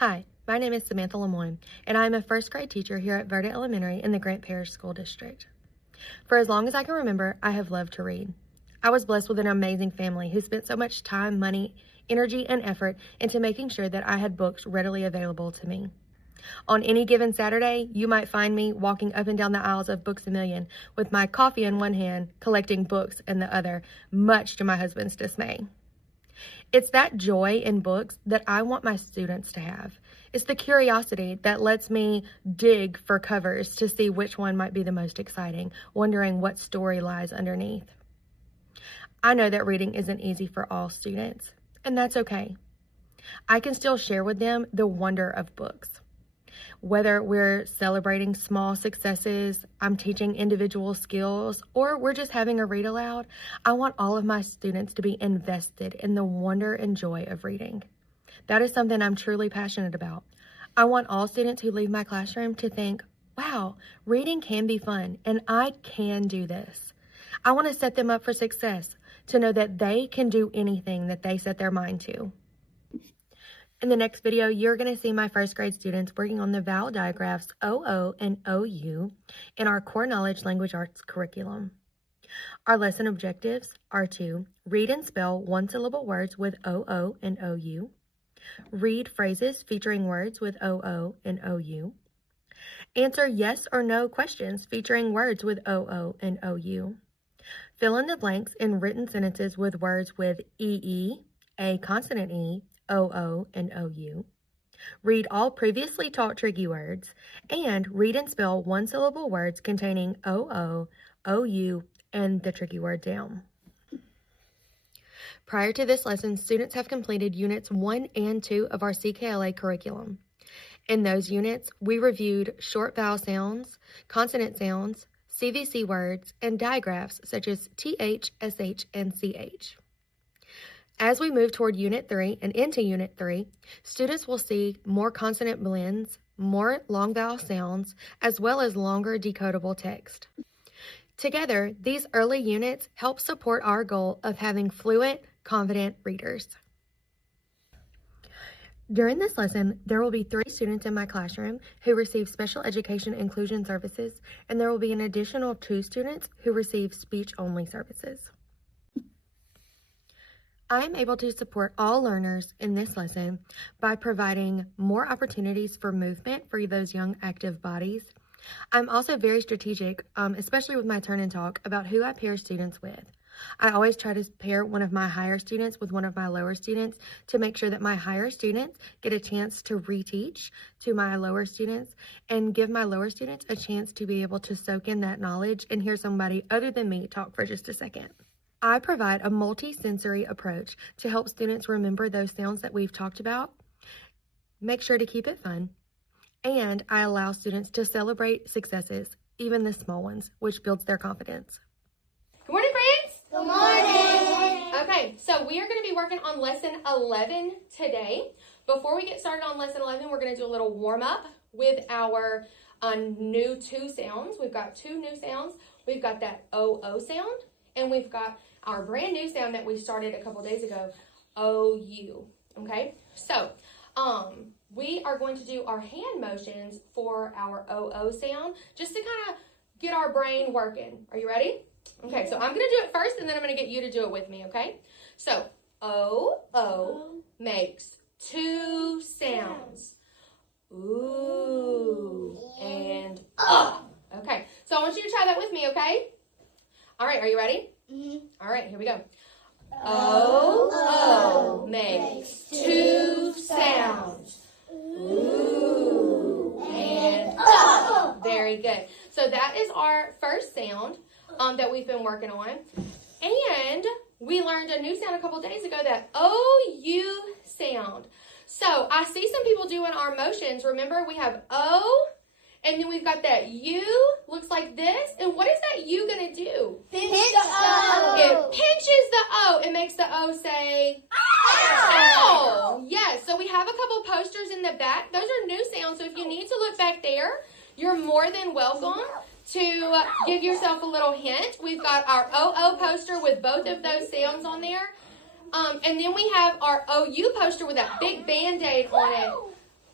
Hi, my name is Samantha Lemoyne, and I am a first grade teacher here at Verde Elementary in the Grant Parish School District. For as long as I can remember, I have loved to read. I was blessed with an amazing family who spent so much time, money, energy, and effort into making sure that I had books readily available to me. On any given Saturday, you might find me walking up and down the aisles of Books A Million with my coffee in one hand, collecting books in the other, much to my husband's dismay. It's that joy in books that I want my students to have. It's the curiosity that lets me dig for covers to see which one might be the most exciting, wondering what story lies underneath. I know that reading isn't easy for all students, and that's okay. I can still share with them the wonder of books. Whether we're celebrating small successes, I'm teaching individual skills, or we're just having a read aloud, I want all of my students to be invested in the wonder and joy of reading. That is something I'm truly passionate about. I want all students who leave my classroom to think, wow, reading can be fun, and I can do this. I want to set them up for success, to know that they can do anything that they set their mind to. In the next video, you're going to see my first grade students working on the vowel digraphs OO and OU in our Core Knowledge Language Arts curriculum. Our lesson objectives are to read and spell one-syllable words with OO and OU, read phrases featuring words with OO and OU, answer yes or no questions featuring words with OO and OU, fill in the blanks in written sentences with words with EE, a consonant E, OO, and OU. Read all previously taught tricky words, and read and spell one-syllable words containing OO, OU, and the tricky word down. Prior to this lesson, students have completed Units 1 and 2 of our CKLA curriculum. In those units, we reviewed short vowel sounds, consonant sounds, CVC words, and digraphs such as TH, SH, and CH. As we move toward Unit 3 and into Unit 3, students will see more consonant blends, more long vowel sounds, as well as longer decodable text. Together, these early units help support our goal of having fluent, confident readers. During this lesson, there will be 3 students in my classroom who receive special education inclusion services, and there will be an additional 2 students who receive speech-only services. I am able to support all learners in this lesson by providing more opportunities for movement for those young active bodies. I'm also very strategic, especially with my turn and talk, about who I pair students with. I always try to pair one of my higher students with one of my lower students to make sure that my higher students get a chance to reteach to my lower students and give my lower students a chance to be able to soak in that knowledge and hear somebody other than me talk for just a second. I provide a multi-sensory approach to help students remember those sounds that we've talked about, make sure to keep it fun, and I allow students to celebrate successes, even the small ones, which builds their confidence. Good morning, friends. Good morning. Okay, so we are going to be working on Lesson 11 today. Before we get started on Lesson 11, we're going to do a little warm-up with our new 2 sounds. We've got 2 new sounds. We've got that OO sound, and we've got our brand new sound that we started a couple days ago, OU, okay? So, we are going to do our hand motions for our OO sound, just to kind of get our brain working. Are you ready? Okay, so I'm going to do it first, and then I'm going to get you to do it with me, okay? So, OO makes 2 sounds. Ooh, and Okay, so I want you to try that with me, okay? All right, are you ready? Mm-hmm. All right, here we go. O makes 2 sounds. Ooh, and very good. So that is our first sound that we've been working on. And we learned a new sound a couple days ago, that OU sound. So I see some people doing our motions. Remember, we have O, and then we've got that U, looks like this. And what is that U going to do? Pinch the O. It pinches the O. It makes the O say, ow. Yes, so we have a couple posters in the back. Those are new sounds, so if you need to look back there, you're more than welcome to give yourself a little hint. We've got our OO poster with both of those sounds on there. And then we have our OU poster with that big Band-Aid on it.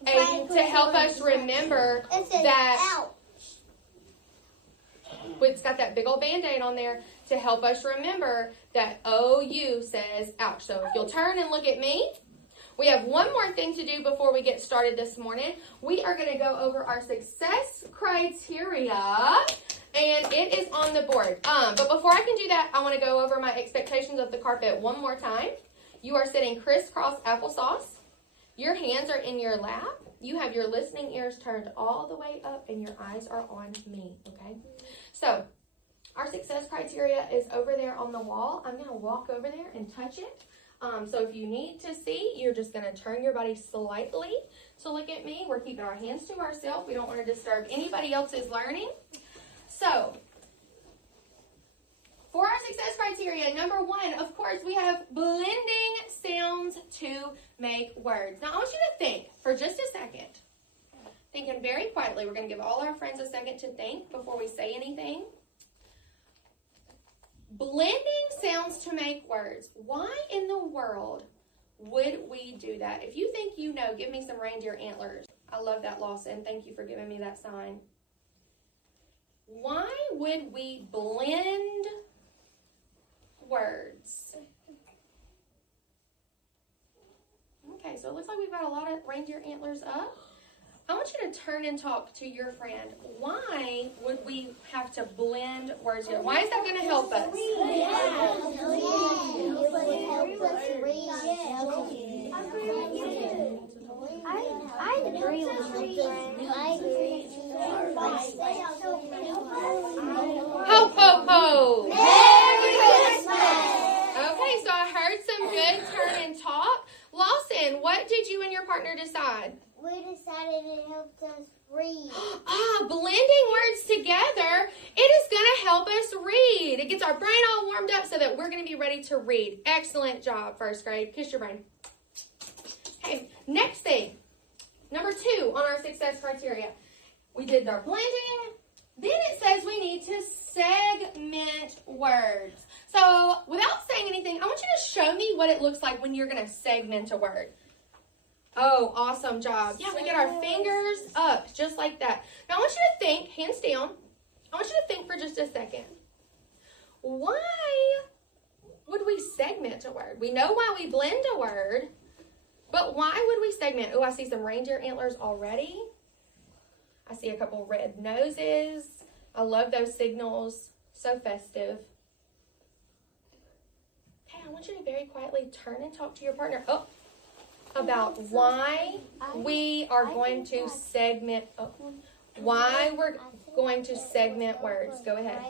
Aiden, to help us remember that. It's got that big old Band-Aid on there to help us remember that OU says ouch. So if you'll turn and look at me, we have one more thing to do before we get started this morning. We are going to go over our success criteria, and it is on the board. But before I can do that, I want to go over my expectations of the carpet one more time. You are sitting crisscross applesauce. Your hands are in your lap. You have your listening ears turned all the way up, and your eyes are on me, okay? So, our success criteria is over there on the wall. I'm going to walk over there and touch it. So if you need to see, you're just going to turn your body slightly to look at me. We're keeping our hands to ourselves. We don't want to disturb anybody else's learning. So, for our success criteria, number one, of course, we have blending sounds to make words. Now, I want you to think for just a second. Thinking very quietly. We're going to give all our friends a second to think before we say anything. Blending sounds to make words. Why in the world would we do that? If you think you know, give me some reindeer antlers. I love that, Lawson. Thank you for giving me that sign. Why would we blend words? Okay, so it looks like we've got a lot of reindeer antlers up. I want you to turn and talk to your friend. Why would we have to blend words here? Why is that going to help us? I agree with you. I agree. Ho, ho, ho. Merry Christmas. Okay, so I heard some good turn and talk. Lawson, what did you and your partner decide? We decided it helped us read. Blending words together, it is going to help us read. It gets our brain all warmed up so that we're going to be ready to read. Excellent job, first grade. Kiss your brain. Okay, next thing. Number 2 on our success criteria. We did our blending. Then it says we need to segment words. So without saying anything, I want you to show me what it looks like when you're going to segment a word. Oh, awesome job. Yeah, we get our fingers up just like that. Now I want you to think, hands down. I want you to think for just a second. Why would we segment a word? We know why we blend a word, but why would we segment? Oh, I see some reindeer antlers already. I see a couple red noses. I love those signals. So festive. Okay, I want you to very quietly turn and talk to your partner. Oh, about why we are going to segment. Why we're going to segment words. Go ahead.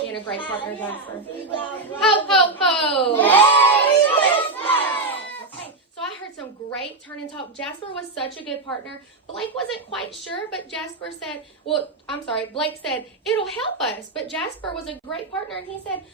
Being a great partner, Jasper. Ho, ho, ho! Okay, so I heard some great turn and talk. Jasper was such a good partner. Blake wasn't quite sure, but Jasper said, Blake said, it'll help us. But Jasper was a great partner, and he said,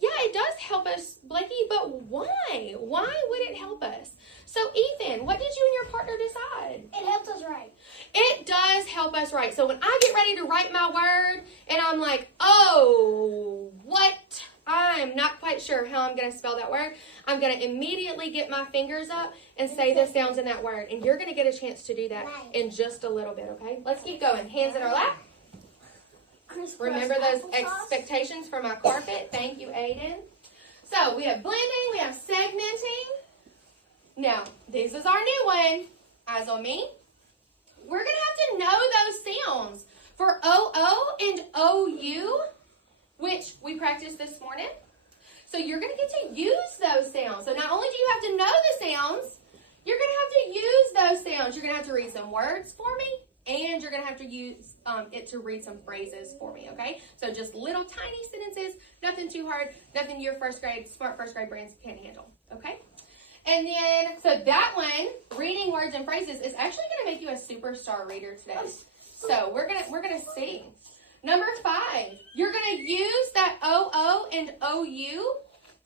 yeah, it does help us, Blakey, but why? Why would it help us? So, Ethan, what did you and your partner decide? It helps us write. It does help us write. So, when I get ready to write my word, and I'm like, oh, what? I'm not quite sure how I'm going to spell that word. I'm going to immediately get my fingers up and say the sounds in that word. And you're going to get a chance to do that in just a little bit, okay? Let's keep going. Hands in our lap. Remember those expectations for my carpet. Thank you, Aiden. So we have blending, we have segmenting. Now, this is our new one. Eyes on me. We're going to have to know those sounds for OO and OU, which we practiced this morning. So you're going to get to use those sounds. So not only do you have to know the sounds, you're going to have to use those sounds. You're going to have to read some words for me. And you're going to have to use it to read some phrases for me, okay? So just little tiny sentences, nothing too hard, nothing your smart first grade brains can't handle, okay? And then, so that one, reading words and phrases, is actually going to make you a superstar reader today. So we're gonna see. Number 5, you're gonna use that OO and OU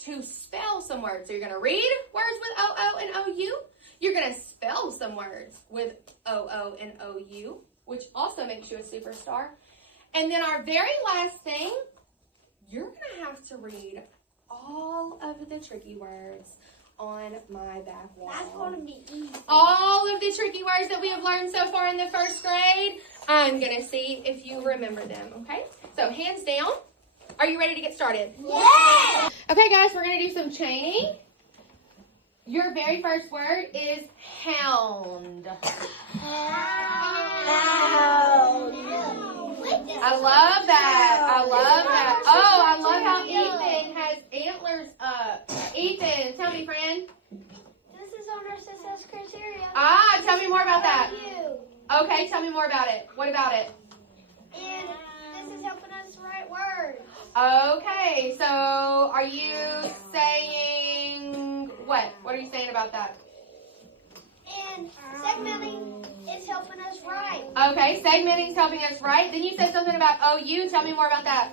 to spell some words. So you're gonna read words with OO and OU. You're gonna spell some words with OO and OU, which also makes you a superstar. And then our very last thing, you're gonna have to read all of the tricky words on my back wall. That's going to be easy. All of the tricky words that we have learned so far in the first grade, I'm going to see if you remember them, okay? So hands down. Are you ready to get started? Yeah! Okay, guys, we're going to do some chaining. Your very first word is hound. I love that. I love that. Oh, I love how Ethan has antlers up. Ethan, tell me, friend. This is on our success criteria. Ah, tell me more about that. You. Okay, tell me more about it. What about it? And this is helping us write words. Okay, so are you saying what? What are you saying about that? And segmenting is helping us write. Okay, segmenting is helping us write. Then you said something about OU. Tell me more about that.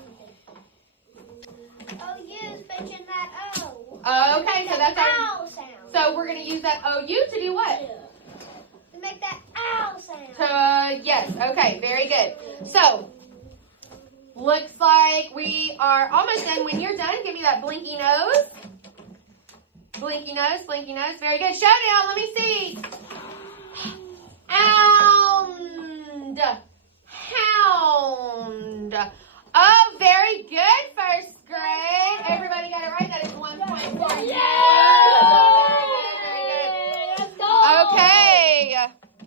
OU is making that O. Okay, so that's our... ow sound. So we're going to use that OU to do what? To make that ow sound. Yes, okay, very good. So, looks like we are almost done. When you're done, give me that blinky nose. Blinky nose, blinky nose. Very good. Showdown, let me see. Hound. Hound. Oh, very good, first grade. Everybody got it right. That is 1 point for you. Very good, very good. Let's go. Okay.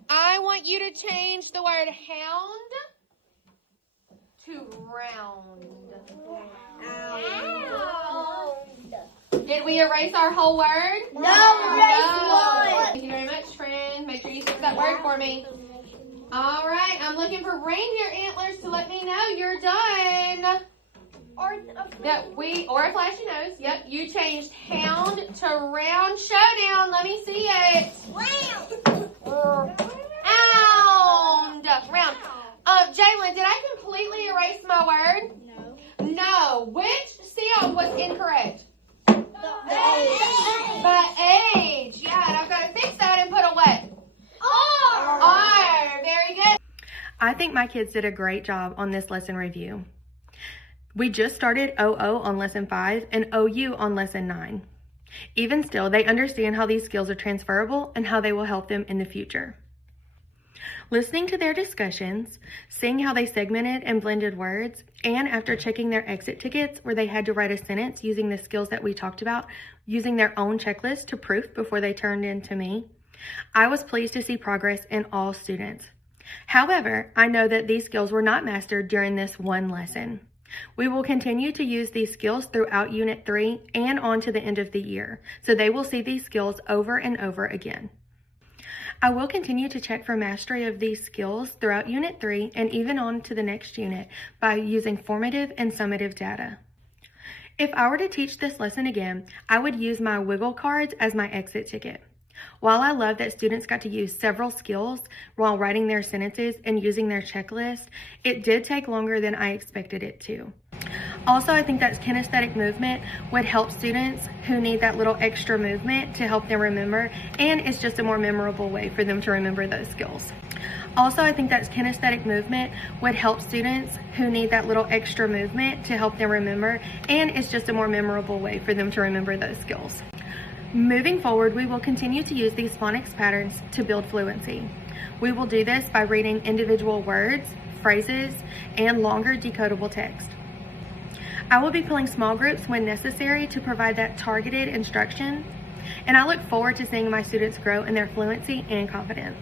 I want you to change the word hound to round. Did we erase our whole word? No, erase one. Thank you very much, friend. Make sure you fix that word for me. All right, I'm looking for reindeer antlers to let me know you're done. Or Or a flashy nose. Yep, you changed hound to round. Showdown. Let me see it. Hound. Round. Jalen, did I completely erase my word? No. Which sound was incorrect? By age. Yeah, and I've got to fix that and put a what? R. Very good. I think my kids did a great job on this lesson review. We just started OO on lesson 5 and OU on lesson 9. Even still, they understand how these skills are transferable and how they will help them in the future. Listening to their discussions, seeing how they segmented and blended words, and after checking their exit tickets where they had to write a sentence using the skills that we talked about, using their own checklist to proof before they turned in to me, I was pleased to see progress in all students. However, I know that these skills were not mastered during this one lesson. We will continue to use these skills throughout Unit 3 and on to the end of the year, so they will see these skills over and over again. I will continue to check for mastery of these skills throughout Unit 3 and even on to the next unit by using formative and summative data. If I were to teach this lesson again, I would use my wiggle cards as my exit ticket. While I love that students got to use several skills while writing their sentences and using their checklist, it did take longer than I expected it to. Also, I think that kinesthetic movement would help students who need that little extra movement to help them remember, and it's just a more memorable way for them to remember those skills. Also, I think that kinesthetic movement would help students who need that little extra movement to help them remember, and it's just a more memorable way for them to remember those skills. Moving forward, we will continue to use these phonics patterns to build fluency. We will do this by reading individual words, phrases, and longer decodable text. I will be pulling small groups when necessary to provide that targeted instruction, and I look forward to seeing my students grow in their fluency and confidence.